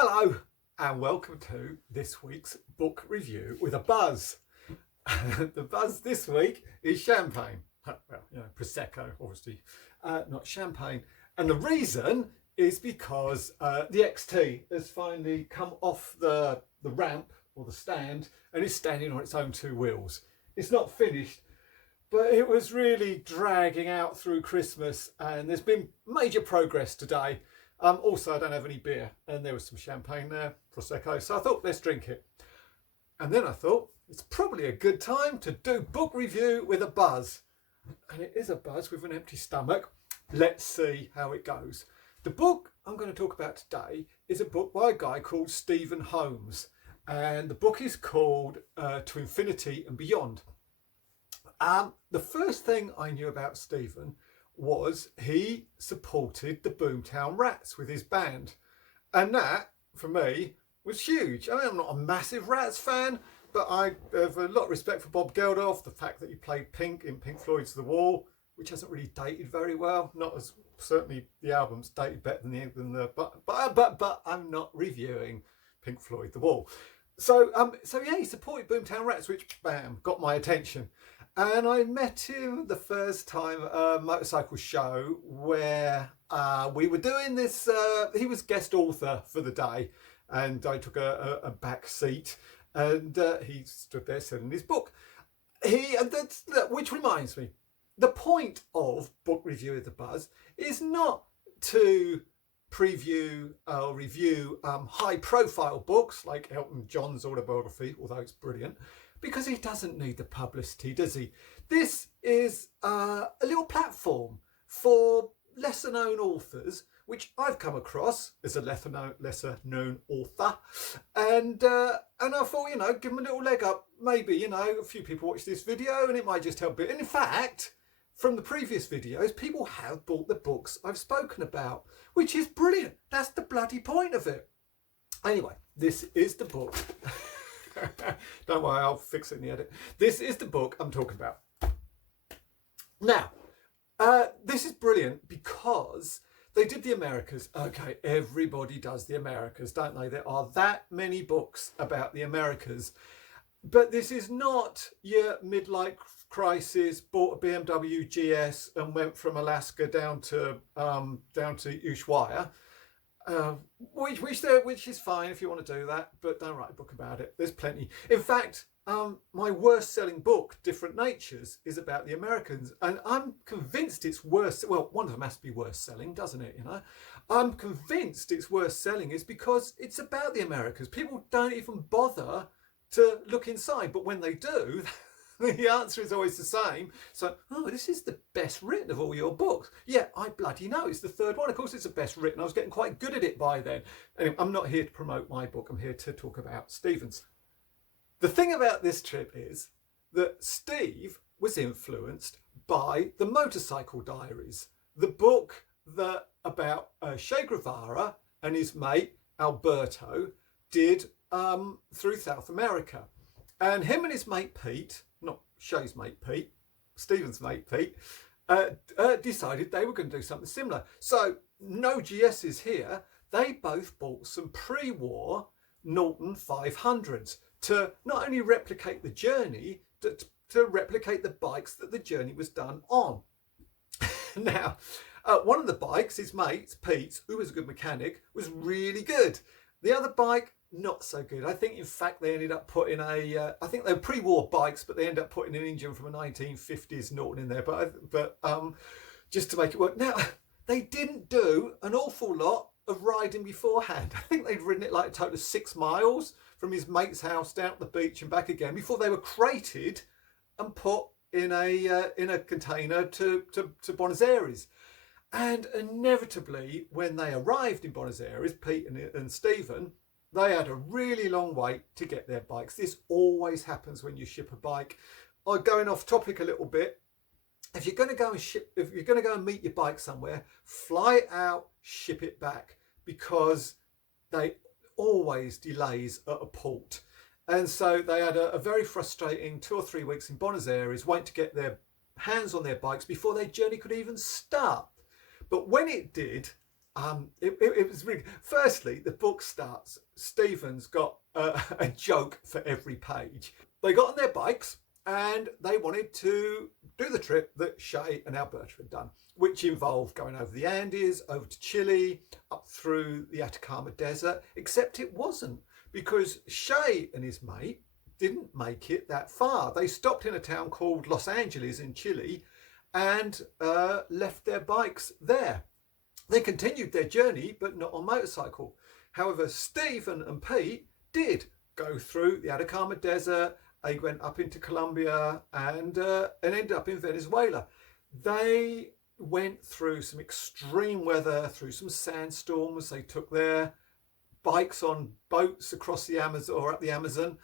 Hello and welcome to this week's book review with a buzz. The buzz this week is champagne. Well, Prosecco, obviously, not champagne. And the reason is because the XT has finally come off the ramp or the stand and is standing on its own two wheels. It's not finished, but it was really dragging out through Christmas, and there's been major progress today. Also, I don't have any beer, and there was some champagne there, Prosecco, so I thought, let's drink it. And then I thought, it's probably a good time to do book review with a buzz. And it is a buzz with an empty stomach. Let's see how it goes. The book I'm going to talk about today is a book by a guy called Stephen Holmes. And the book is called To Infinity and Beyond. The first thing I knew about Stephen was he supported the Boomtown Rats with his band. And that, for me, was huge. I mean, I'm not a massive Rats fan, but I have a lot of respect for Bob Geldof, the fact that he played Pink in Pink Floyd's The Wall, which hasn't really dated very well. Not as, certainly the album's dated better than the but I'm not reviewing Pink Floyd The Wall. So yeah, he supported Boomtown Rats, which, bam, got my attention. And I met him the first time at a motorcycle show where we were doing this. He was guest author for the day, and I took a back seat, and he stood there selling his book. Which reminds me, the point of book review with the buzz is not to preview or review high-profile books like Elton John's autobiography, although it's brilliant, because he doesn't need the publicity, does he? This is a little platform for lesser known authors, which I've come across as a lesser known author. And I thought, give them a little leg up. Maybe, a few people watch this video and it might just help it. And in fact, from the previous videos, people have bought the books I've spoken about, which is brilliant. That's the bloody point of it. Anyway, this is the book. Don't worry, I'll fix it in the edit. This is the book I'm talking about. Now, this is brilliant because they did the Americas. Okay, everybody does the Americas, don't they? There are that many books about the Americas. But this is not your midlife crisis, bought a BMW GS and went from Alaska down to Ushuaia. Which is fine if you want to do that, but don't write a book about it. There's plenty. In fact, my worst selling book, Different Natures, is about the Americans, and I'm convinced it's worse. Well, one of them has to be worst selling, doesn't it? I'm convinced it's worst selling is because it's about the Americans. People don't even bother to look inside, but when they do, the answer is always the same. So, this is the best written of all your books. Yeah, I bloody know. It's the third one. Of course, it's the best written. I was getting quite good at it by then. Anyway, I'm not here to promote my book. I'm here to talk about Stephen's. The thing about this trip is that Steve was influenced by the Motorcycle Diaries, the book about Che Guevara and his mate Alberto did through South America. And him and his mate Pete, not Che's mate Pete, Stephen's mate Pete, decided they were going to do something similar. So no GSs here. They both bought some pre-war Norton 500s to not only replicate the journey, but to replicate the bikes that the journey was done on. Now, one of the bikes, his mate Pete, who was a good mechanic, was really good. The other bike, not so good. I think, in fact, they ended up putting I think they were pre-war bikes, but they ended up putting an engine from a 1950s Norton in there. But just to make it work. Now, they didn't do an awful lot of riding beforehand. I think they'd ridden it like a total of 6 miles from his mate's house down to the beach and back again before they were crated and put in a container to Buenos Aires. And inevitably, when they arrived in Buenos Aires, Pete and Stephen, they had a really long wait to get their bikes. This always happens when you ship a bike. Going off topic a little bit, if you're going to go and meet your bike somewhere, fly it out, ship it back, because they always delays at a port. And so they had a very frustrating 2 or 3 weeks in Buenos Aires, waiting to get their hands on their bikes before their journey could even start. But when it did, It was really. Firstly, the book starts. Stephen's got a joke for every page. They got on their bikes and they wanted to do the trip that Che and Alberta had done, which involved going over the Andes, over to Chile, up through the Atacama Desert, except it wasn't, because Che and his mate didn't make it that far. They stopped in a town called Los Angeles in Chile and left their bikes there. They continued their journey, but not on motorcycle. However, Stephen and Pete did go through the Atacama Desert. They went up into Colombia and ended up in Venezuela. They went through some extreme weather, through some sandstorms. They took their bikes on boats across the Amazon or up the Amazon.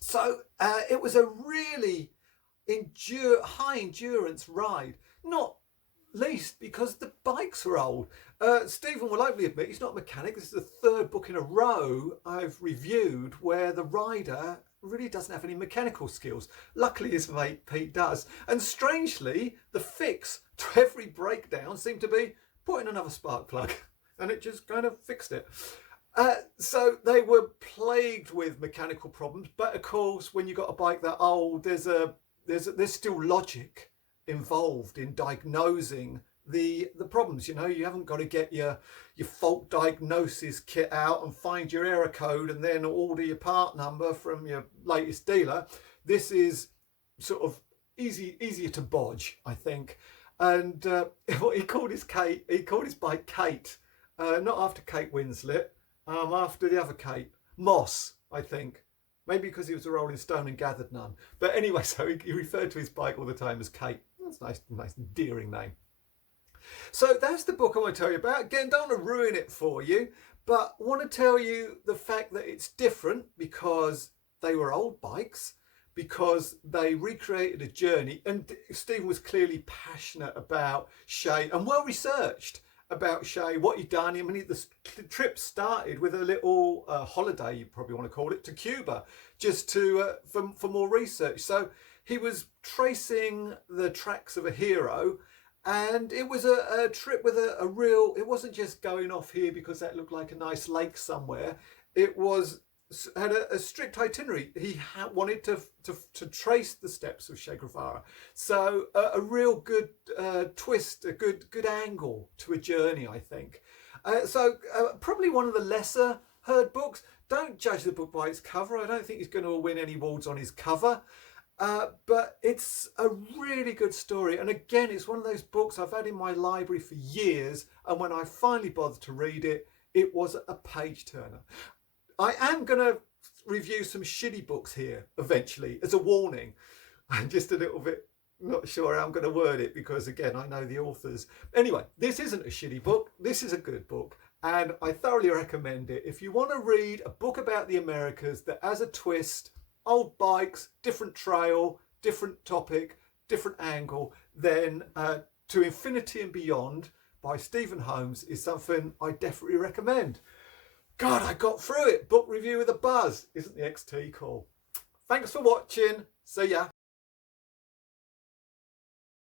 So it was a really high endurance ride, not least because the bikes are old. Stephen will openly admit he's not a mechanic. This is the third book in a row I've reviewed where the rider really doesn't have any mechanical skills. Luckily his mate Pete does. And strangely, the fix to every breakdown seemed to be put in another spark plug, and it just kind of fixed it. So they were plagued with mechanical problems, but of course when you've got a bike that old, there's still logic involved in diagnosing the problems. You know, you haven't got to get your fault diagnosis kit out and find your error code and then order your part number from your latest dealer. This is sort of easier to bodge, I think. And he called his bike Kate, not after Kate Winslet, after the other Kate Moss, I think. Maybe because he was a Rolling Stone and gathered none. But anyway, so he referred to his bike all the time as Kate. That's a nice endearing name. So that's the book I want to tell you about. Again, don't want to ruin it for you, but I want to tell you the fact that it's different because they were old bikes, because they recreated a journey, and Stephen was clearly passionate about Che and well researched about Che, what he'd done. I mean, the trip started with a little holiday, you probably want to call it, to Cuba, just for more research. So he was tracing the tracks of a hero, and it was a trip with a real, it wasn't just going off here because that looked like a nice lake somewhere. It had a strict itinerary. He wanted to trace the steps of Che Guevara. So a real good twist, a good angle to a journey, I think. So probably one of the lesser heard books. Don't judge the book by its cover. I don't think he's going to win any awards on his cover. But it's a really good story. And again, it's one of those books I've had in my library for years. And when I finally bothered to read it, it was a page turner. I am going to review some shitty books here eventually as a warning. I'm just a little bit not sure how I'm going to word it because, again, I know the authors. Anyway, this isn't a shitty book. This is a good book. And I thoroughly recommend it. If you want to read a book about the Americas that has a twist, old bikes, different trail, different topic, different angle, then To Infinity and Beyond by Stephen Holmes is something I definitely recommend. God, I got through it. Book review with a buzz. Isn't the XT cool? Thanks for watching. See ya.